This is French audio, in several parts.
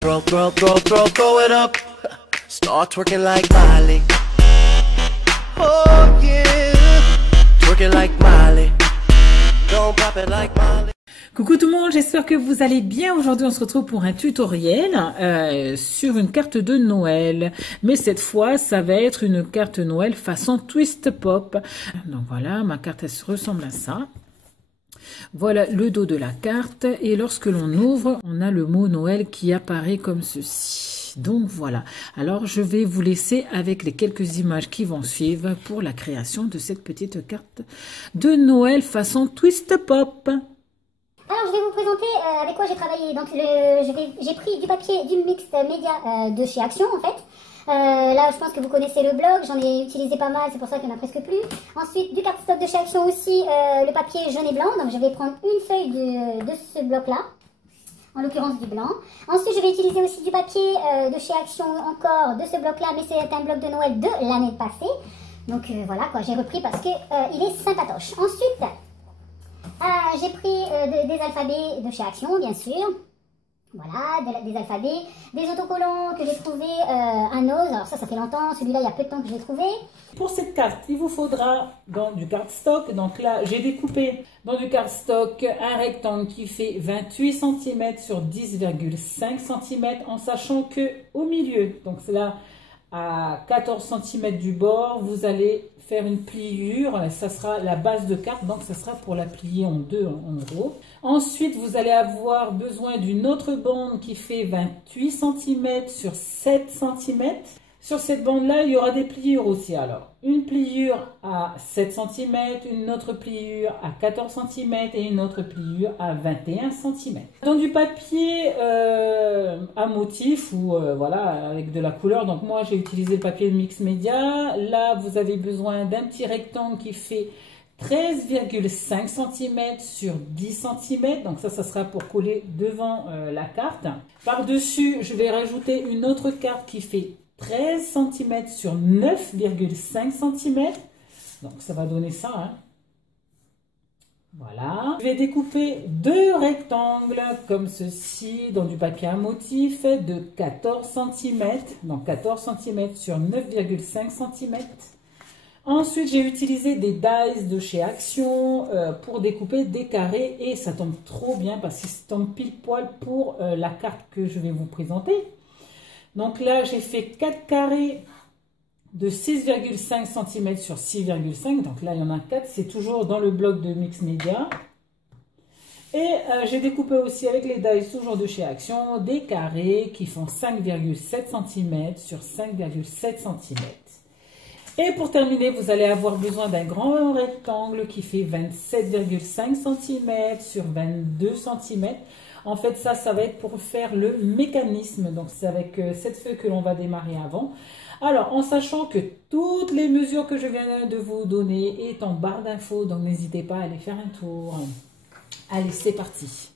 Throw it up. Start twerking like Miley. Oh yeah. Twerking like Miley. Don't pop it like Miley. Coucou tout le monde, j'espère que vous allez bien. Aujourd'hui, on se retrouve pour un tutoriel sur une carte de Noël. Mais cette fois, ça va être une carte Noël façon Twist Pop. Donc voilà, ma carte, elle se ressemble à ça. Voilà le dos de la carte. Et lorsque l'on ouvre, on a le mot Noël qui apparaît comme ceci. Donc voilà. Alors, je vais vous laisser avec les quelques images qui vont suivre pour la création de cette petite carte de Noël façon Twist Pop. Alors, je vais vous présenter avec quoi j'ai travaillé. Donc, j'ai pris du papier du mixte média de chez Action, en fait. Là, je pense que vous connaissez le blog, j'en ai utilisé pas mal, c'est pour ça qu'il n'y en a presque plus. Ensuite, du cardstock de chez Action aussi, le papier jaune et blanc. Donc, je vais prendre une feuille de ce bloc-là, en l'occurrence du blanc. Ensuite, je vais utiliser aussi du papier de chez Action encore de ce bloc-là, mais c'est un bloc de Noël de l'année passée. Donc, voilà, quoi, j'ai repris parce que il est sympatoche. Ensuite... j'ai pris des alphabets de chez Action, bien sûr. Voilà, des alphabets, des autocollants que j'ai trouvé à Nose. Alors ça fait longtemps. Celui-là, il y a peu de temps que je l'ai trouvé. Pour cette carte, il vous faudra dans du cardstock. Donc là, j'ai découpé dans du cardstock un rectangle qui fait 28 cm sur 10,5 cm en sachant que au milieu, donc c'est là à 14 cm du bord, vous allez faire une pliure, ça sera la base de carte, donc ça sera pour la plier en deux en gros. Ensuite, vous allez avoir besoin d'une autre bande qui fait 28 cm sur 7 cm. Sur cette bande-là, il y aura des pliures aussi. Alors, une pliure à 7 cm, une autre pliure à 14 cm et une autre pliure à 21 cm. Dans du papier à motif ou voilà, avec de la couleur, donc moi j'ai utilisé le papier mix média. Là, vous avez besoin d'un petit rectangle qui fait 13,5 cm sur 10 cm. Donc ça sera pour coller devant la carte. Par-dessus, je vais rajouter une autre carte qui fait 13 cm sur 9,5 cm. Donc ça va donner ça. Hein. Voilà. Je vais découper deux rectangles comme ceci dans du papier à motif de 14 cm. Donc 14 cm sur 9,5 cm. Ensuite, j'ai utilisé des dies de chez Action pour découper des carrés. Et ça tombe trop bien parce que ça tombe pile poil pour la carte que je vais vous présenter. Donc là, j'ai fait 4 carrés de 6,5 cm sur 6,5. Donc là, il y en a 4. C'est toujours dans le bloc de Mix Media. Et j'ai découpé aussi avec les dies toujours de chez Action des carrés qui font 5,7 cm sur 5,7 cm. Et pour terminer, vous allez avoir besoin d'un grand rectangle qui fait 27,5 cm sur 22 cm. En fait, ça va être pour faire le mécanisme. Donc, c'est avec cette feuille que l'on va démarrer avant. Alors, en sachant que toutes les mesures que je viens de vous donner est en barre d'infos, donc n'hésitez pas à aller faire un tour. Allez, c'est parti.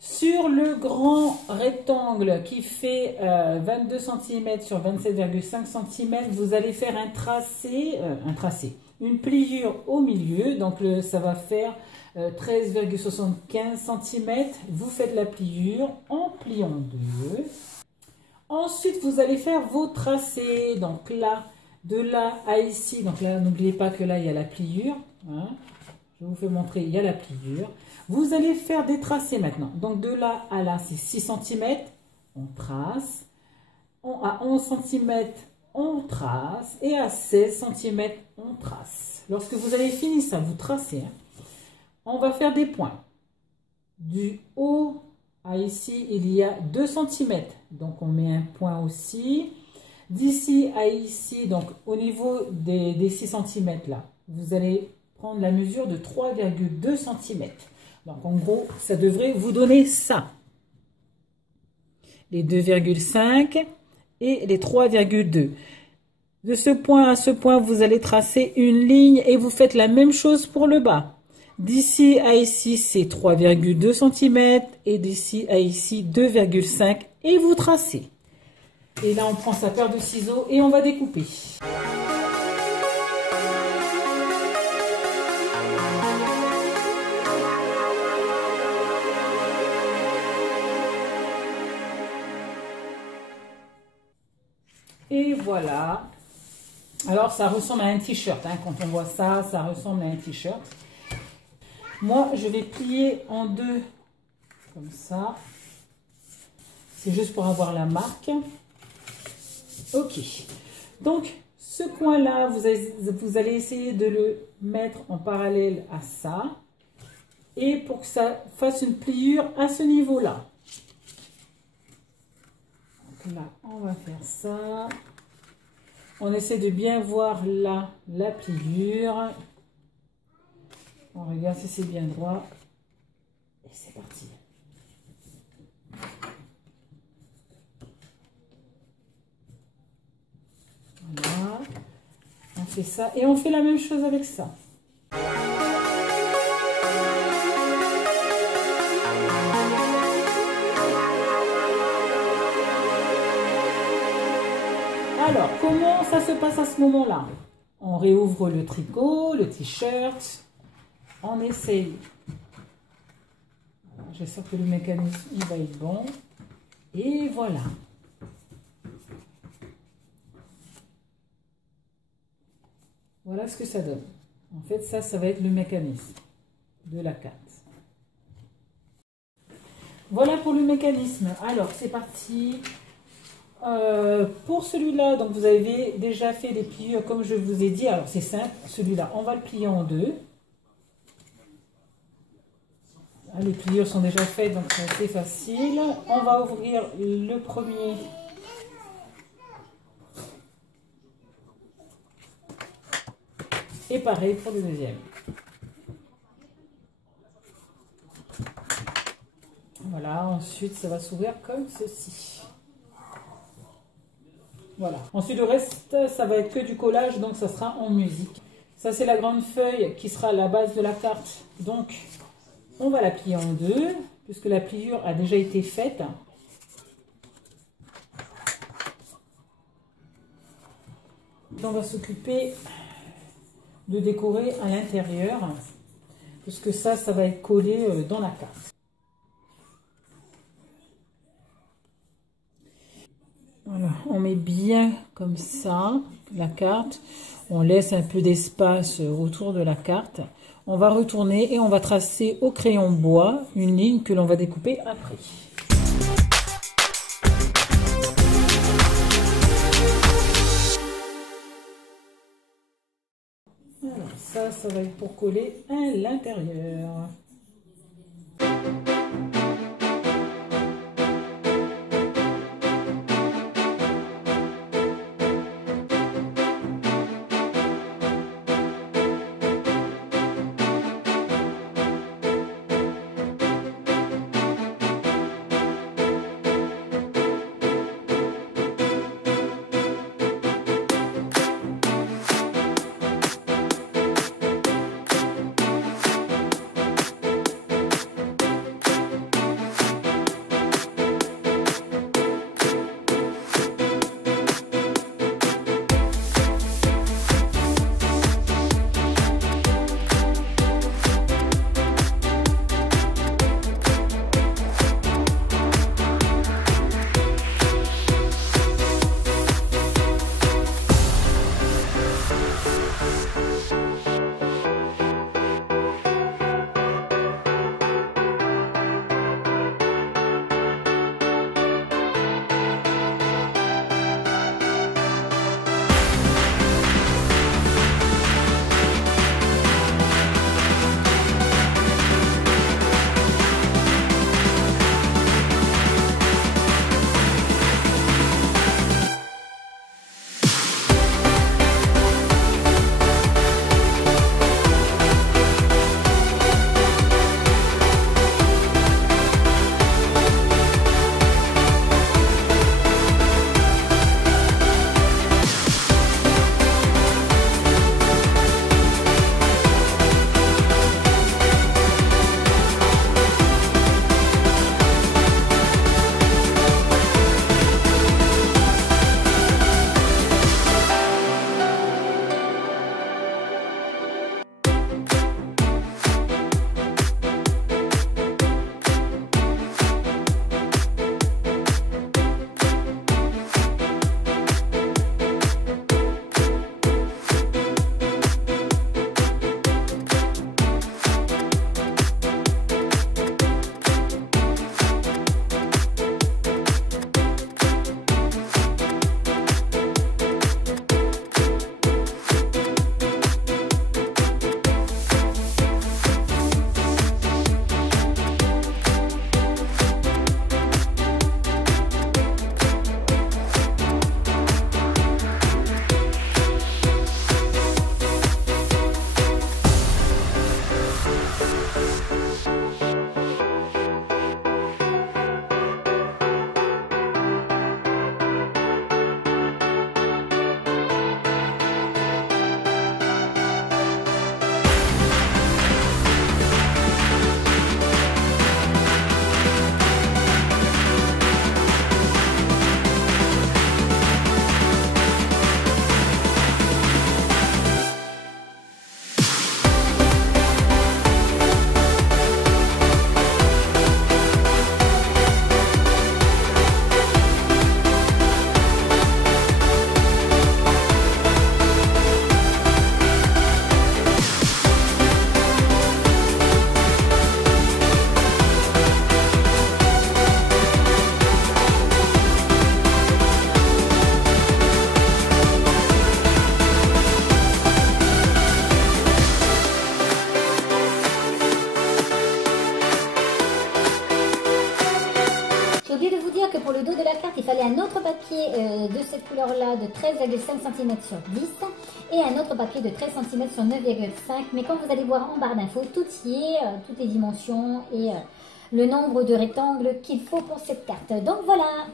Sur le grand rectangle qui fait 22 cm sur 27,5 cm, vous allez faire un tracé, une pliure au milieu. Donc, ça va faire 13,75 cm. Vous faites la pliure en pliant deux. Ensuite, vous allez faire vos tracés. Donc là, de là à ici. Donc là, n'oubliez pas que là, il y a la pliure. Hein. Je vous fais montrer, il y a la pliure. Vous allez faire des tracés maintenant. Donc de là à là, c'est 6 cm. On trace. À 11 cm, on trace. Et à 16 cm, on trace. Lorsque vous avez fini ça, vous tracez. Hein. On va faire des points. Du haut à ici, il y a 2 cm. Donc, on met un point aussi. D'ici à ici, donc au niveau des 6 cm là, vous allez prendre la mesure de 3,2 cm. Donc, en gros, ça devrait vous donner ça. Les 2,5 et les 3,2. De ce point à ce point, vous allez tracer une ligne et vous faites la même chose pour le bas. D'ici à ici, c'est 3,2 cm et d'ici à ici, 2,5 et vous tracez. Et là, on prend sa paire de ciseaux et on va découper. Et voilà. Alors, ça ressemble à un t-shirt. Hein. Quand on voit ça, ça ressemble à un t-shirt. Moi, je vais plier en deux, comme ça. C'est juste pour avoir la marque. Ok. Donc, ce coin-là, vous allez essayer de le mettre en parallèle à ça. Et pour que ça fasse une pliure à ce niveau-là. Donc là, on va faire ça. On essaie de bien voir là la pliure. On regarde si c'est bien droit. Et c'est parti. Voilà. On fait ça. Et on fait la même chose avec ça. Alors, comment ça se passe à ce moment-là? On réouvre le tricot, le t-shirt, on essaye. J'espère que le mécanisme il va être bon. Et voilà. Voilà ce que ça donne. En fait, ça va être le mécanisme de la carte. Voilà pour le mécanisme. Alors, c'est parti. Pour celui-là, donc vous avez déjà fait les pliures comme je vous ai dit. Alors c'est simple, celui-là on va le plier en deux. Les pliures sont déjà faites, donc c'est assez facile. On va ouvrir le premier. Et pareil pour le deuxième. Voilà, ensuite ça va s'ouvrir comme ceci. Voilà. Ensuite, le reste, ça va être que du collage, donc ça sera en musique. Ça, c'est la grande feuille qui sera la base de la carte. Donc, on va la plier en deux, puisque la pliure a déjà été faite. On va s'occuper de décorer à l'intérieur, puisque ça va être collé dans la carte. Voilà, on met bien comme ça la carte, on laisse un peu d'espace autour de la carte. On va retourner et on va tracer au crayon bois une ligne que l'on va découper après. Alors ça va être pour coller à l'intérieur. allez un autre papier de cette couleur-là de 13,5 cm sur 10 et un autre papier de 13 cm sur 9,5. Mais quand vous allez voir en barre d'infos, tout y est, toutes les dimensions et le nombre de rectangles qu'il faut pour cette carte. Donc voilà.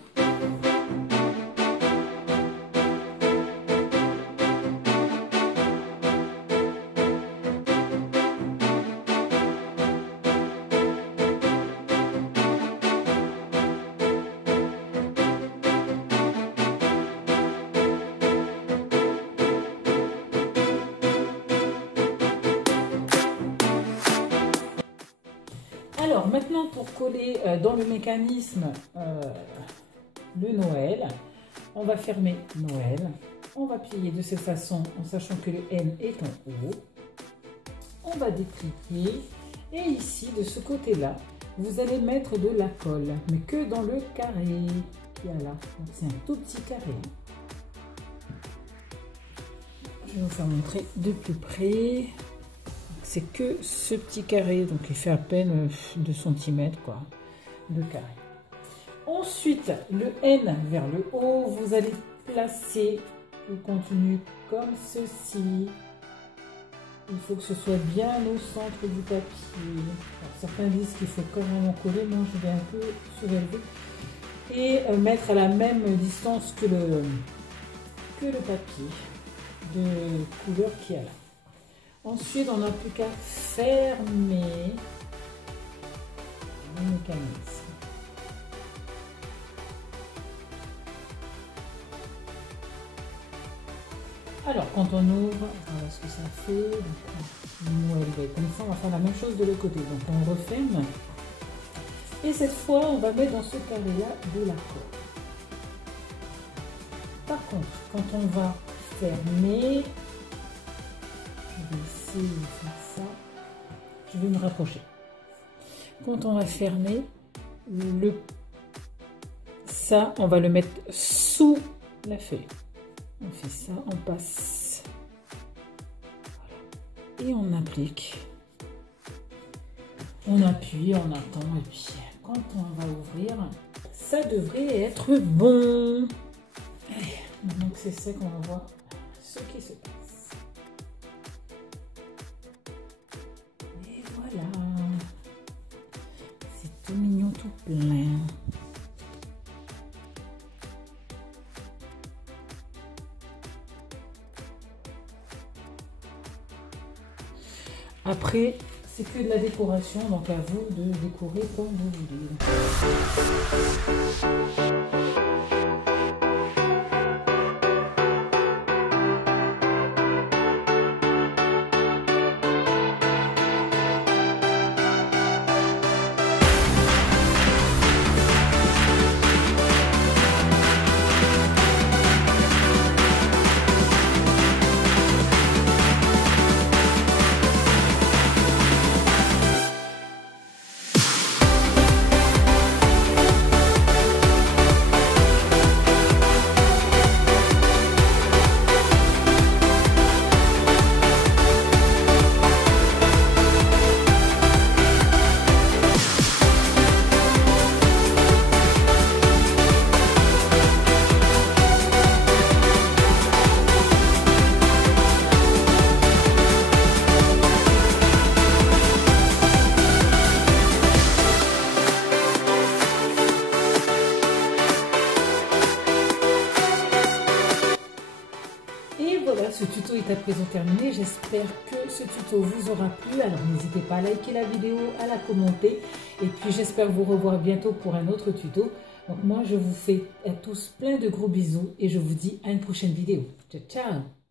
Alors maintenant pour coller dans le mécanisme le Noël, on va fermer Noël, on va plier de cette façon en sachant que le N est en haut, on va déplier et ici de ce côté là vous allez mettre de la colle mais que dans le carré qu'il y a là, donc c'est un tout petit carré. Je vais vous faire montrer de plus près. C'est que ce petit carré, donc il fait à peine 2 cm quoi, de carré. Ensuite, le N vers le haut, vous allez placer le contenu comme ceci. Il faut que ce soit bien au centre du papier. Alors, certains disent qu'il faut quand même en coller, moi je vais un peu surélever. Et mettre à la même distance que le papier de couleur qu'il y a là. Ensuite, on n'a plus qu'à fermer le mécanisme. Alors, quand on ouvre, voilà ce que ça fait. Noël va être comme ça, on va faire la même chose de l'autre côté. Donc, on referme. Et cette fois, on va mettre dans ce carré-là de la colle. Par contre, quand on va fermer, je vais essayer de faire ça. Je vais me rapprocher. Quand on va fermer, ça, on va le mettre sous la feuille. On fait ça, on passe. Voilà. Et on applique. On appuie, on attend. Et puis, quand on va ouvrir, ça devrait être bon. Allez, maintenant que c'est sec, on va voir ce qui se passe. Voilà, c'est tout mignon, tout plein. Après, c'est que de la décoration, donc à vous de décorer comme vous voulez. Ce tuto est à présent terminé, j'espère que ce tuto vous aura plu, alors n'hésitez pas à liker la vidéo, à la commenter et puis j'espère vous revoir bientôt pour un autre tuto. Donc moi je vous fais à tous plein de gros bisous et je vous dis à une prochaine vidéo. Ciao ciao.